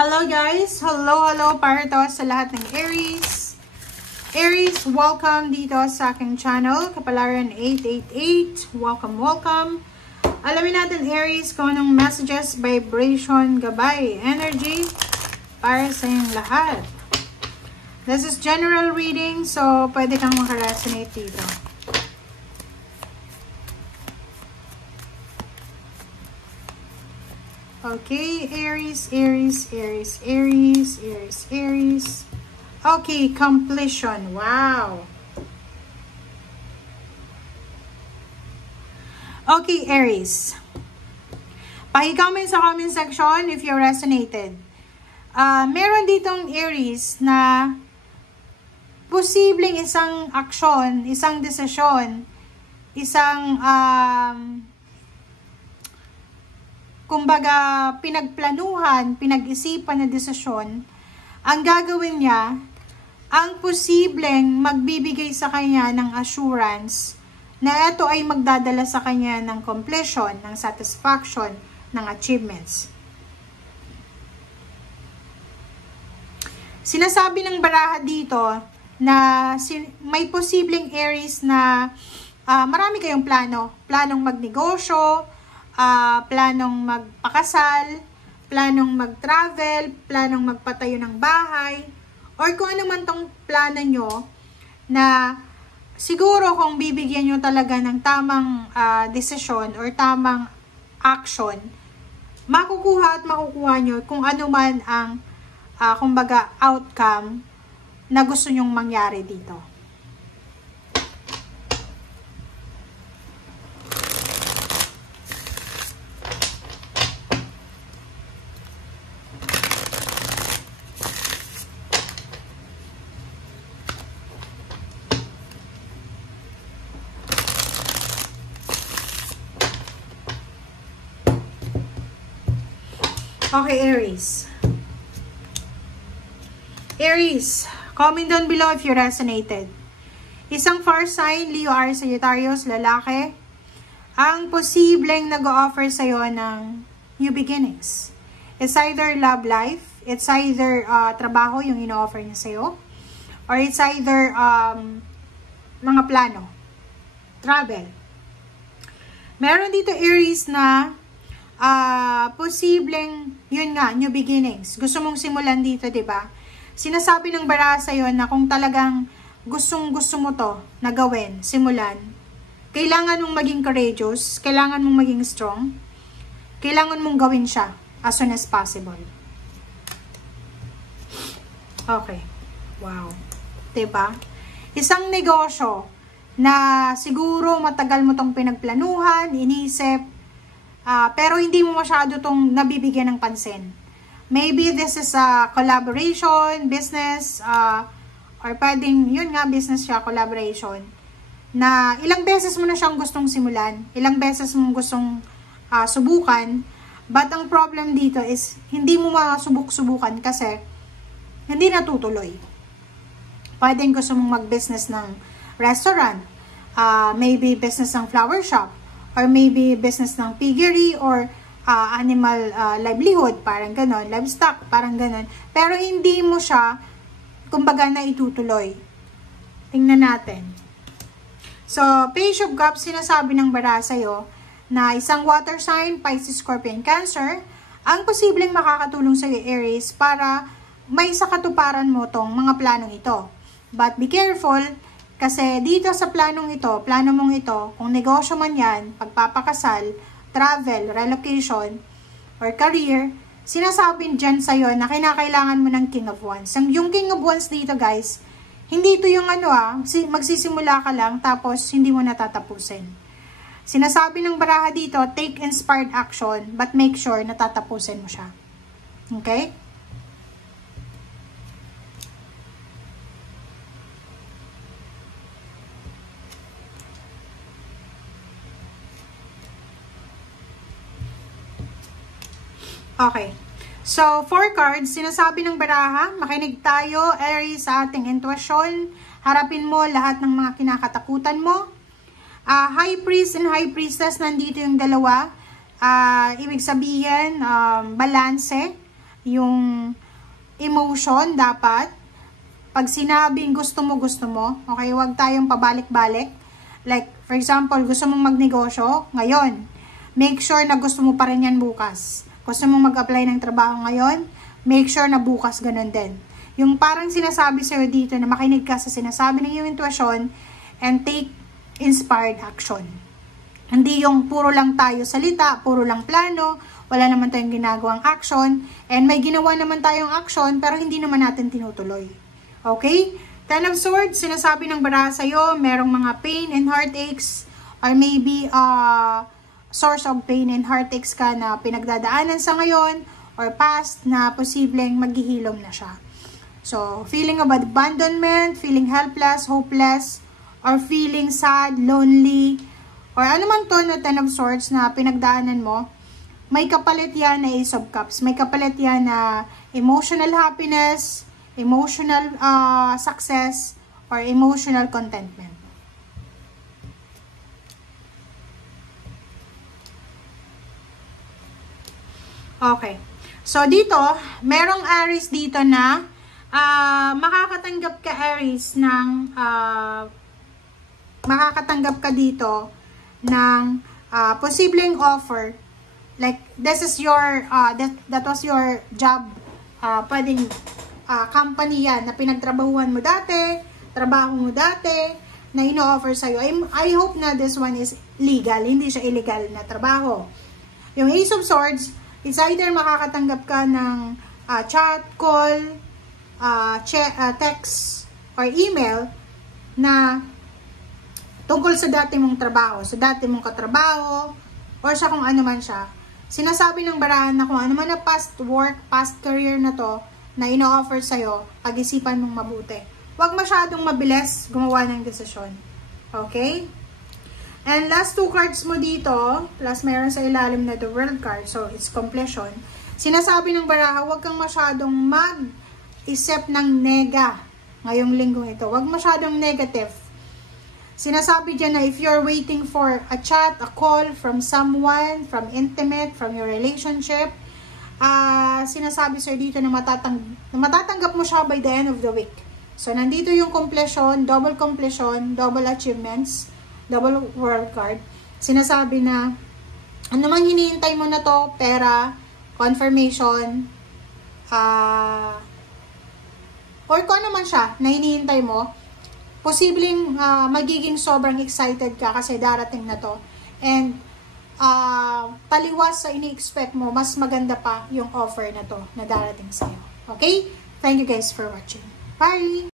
Hello guys! Hello para to sa lahat ng Aries. Aries, welcome dito sa aking channel, Kapalaran 888. Welcome. Alamin natin Aries kung anong messages, vibration, gabay, energy para sa inyong lahat. This is general reading, so pwede kang makaresonate dito. Okay, Aries. Okay, completion. Wow. Okay, Aries. Paki-comment sa comment section if you resonated. Meron ditong Aries na posibleng isang aksyon, isang desisyon, isang kumbaga, pinagplanuhan, pinag-isipan na desisyon, ang gagawin niya, ang posibleng magbibigay sa kanya ng assurance na ito ay magdadala sa kanya ng completion, ng satisfaction, ng achievements. Sinasabi ng baraha dito na may posibleng Aries na marami kayong plano. Planong magnegosyo, planong magpakasal, planong mag-travel, planong magpatayo ng bahay, or kung ano man tong plano nyo na siguro kung bibigyan nyo talaga ng tamang desisyon or tamang action, makukuha nyo kung ano man ang kumbaga outcome na gusto nyong mangyari dito. Okay, Aries. Aries, comment down below if you resonated. Isang fire sign, Leo, Aries, Sagittarius, lalaki, ang posibleng nag-o-offer sa'yo ng new beginnings. It's either love life, it's either trabaho yung ino-offer niya sa'yo, or it's either mga plano, travel. Meron dito Aries na posibleng, yun nga, new beginnings. Gusto mong simulan dito, diba? Sinasabi ng baraha sa'yo na kung talagang gusto mo to na gawin, simulan, kailangan mong maging courageous, kailangan mong maging strong, kailangan mong gawin siya as soon as possible. Okay. Wow. Diba? Isang negosyo na siguro matagal mo tong pinagplanuhan, inisip, pero hindi mo masyado tong nabibigyan ng pansin. Maybe this is a collaboration, business, or pwedeng, yun nga, business siya, collaboration, na ilang beses mo na siyang gustong simulan, ilang beses mong gustong subukan, but ang problem dito is, hindi mo masubok-subukan kasi, hindi natutuloy. Pwedeng gusto mong mag-business ng restaurant, maybe business ng flower shop, or maybe business ng piggery or animal livelihood, parang ganon, livestock, parang ganon. Pero hindi mo siya, kumbaga, na itutuloy. Tingnan natin. So, Page of Cups, sinasabi ng baraha sa'yo na isang water sign, Pisces, Scorpion, Cancer, ang posibleng makakatulong sa'yo, Aries, para may sakatuparan mo tong mga planong ito. But be careful, kasi dito sa plano mong ito, kung negosyo man yan, pagpapakasal, travel, relocation, or career, sinasabing dyan sa'yo na kinakailangan mo ng King of Wands. Yung King of Wands dito, guys, hindi ito yung magsisimula ka lang, tapos hindi mo natatapusin. Sinasabi ng baraha dito, take inspired action, but make sure natatapusin mo siya. Okay? Okay. So, 4 cards, sinasabi ng baraha, makinig tayo, Aries, sa ating intuition. Harapin mo lahat ng mga kinakatakutan mo. High Priest and High Priestess, nandito yung dalawa. Ibig sabihin, balanse. yung emotion dapat. Pag sinabing gusto mo, okay, huwag tayong pabalik-balik. Like, for example, gusto mong magnegosyo, ngayon, make sure na gusto mo pa rin yan bukas. Gusto mong mag-apply ng trabaho ngayon, make sure na bukas ganun din. Yung parang sinasabi sa'yo dito na makinig ka sa sinasabi ng iyong intuition and take inspired action. Hindi yung puro lang tayo salita, puro lang plano, wala naman tayong ginagawang action, and may ginawa naman tayong action pero hindi naman natin tinutuloy. Okay? Ten of Swords, sinasabi ng baraha sa'yo, merong mga pain and heartaches, or maybe source of pain and heartaches ka na pinagdadaanan sa ngayon, or past na posibleng maghihilom na siya. So, feeling of abandonment, feeling helpless, hopeless, or feeling sad, lonely, or ano man to na Ten of Swords na pinagdaanan mo, may kapalit yan na Ace of Cups. May kapalit yan na emotional happiness, emotional success, or emotional contentment. Okay. So, dito, merong Aries dito na makakatanggap ka, Aries, ng makakatanggap ka dito ng posibleng offer. Like, this is your, that was your job. Pwedeng company yan na pinagtrabahuan mo dati, trabaho mo dati, na ino-offer sa'yo. I hope na this one is legal, hindi siya illegal na trabaho. Yung Ace of Swords, it's either makakatanggap ka ng chat, call, text, or email na tungkol sa dati mong trabaho, sa dati mong katrabaho, or sa kung ano man siya. Sinasabi ng barahan na kung ano man na past work, past career na to, na ino-offer sa'yo, pag-isipan mong mabuti. Huwag masyadong mabilis gumawa ng desisyon. Okay? And last two cards mo dito, plus mayroon sa ilalim na the World card, so it's completion. Sinasabi ng baraha, huwag kang masyadong mag-isip ng nega ngayong linggong ito. Huwag masyadong negative. Sinasabi dyan na if you're waiting for a chat, a call from someone, from intimate, from your relationship, sinasabi sir dito na matatanggap mo siya by the end of the week. So, nandito yung completion, double achievements, double world card. Sinasabi na, ano man hinihintay mo na to, pera, confirmation, or kung ano man siya na hinihintay mo, posibleng magiging sobrang excited ka kasi darating na to. And, taliwas sa ini-expect mo, mas maganda pa yung offer na to na darating sa'yo. Okay? Thank you guys for watching. Bye!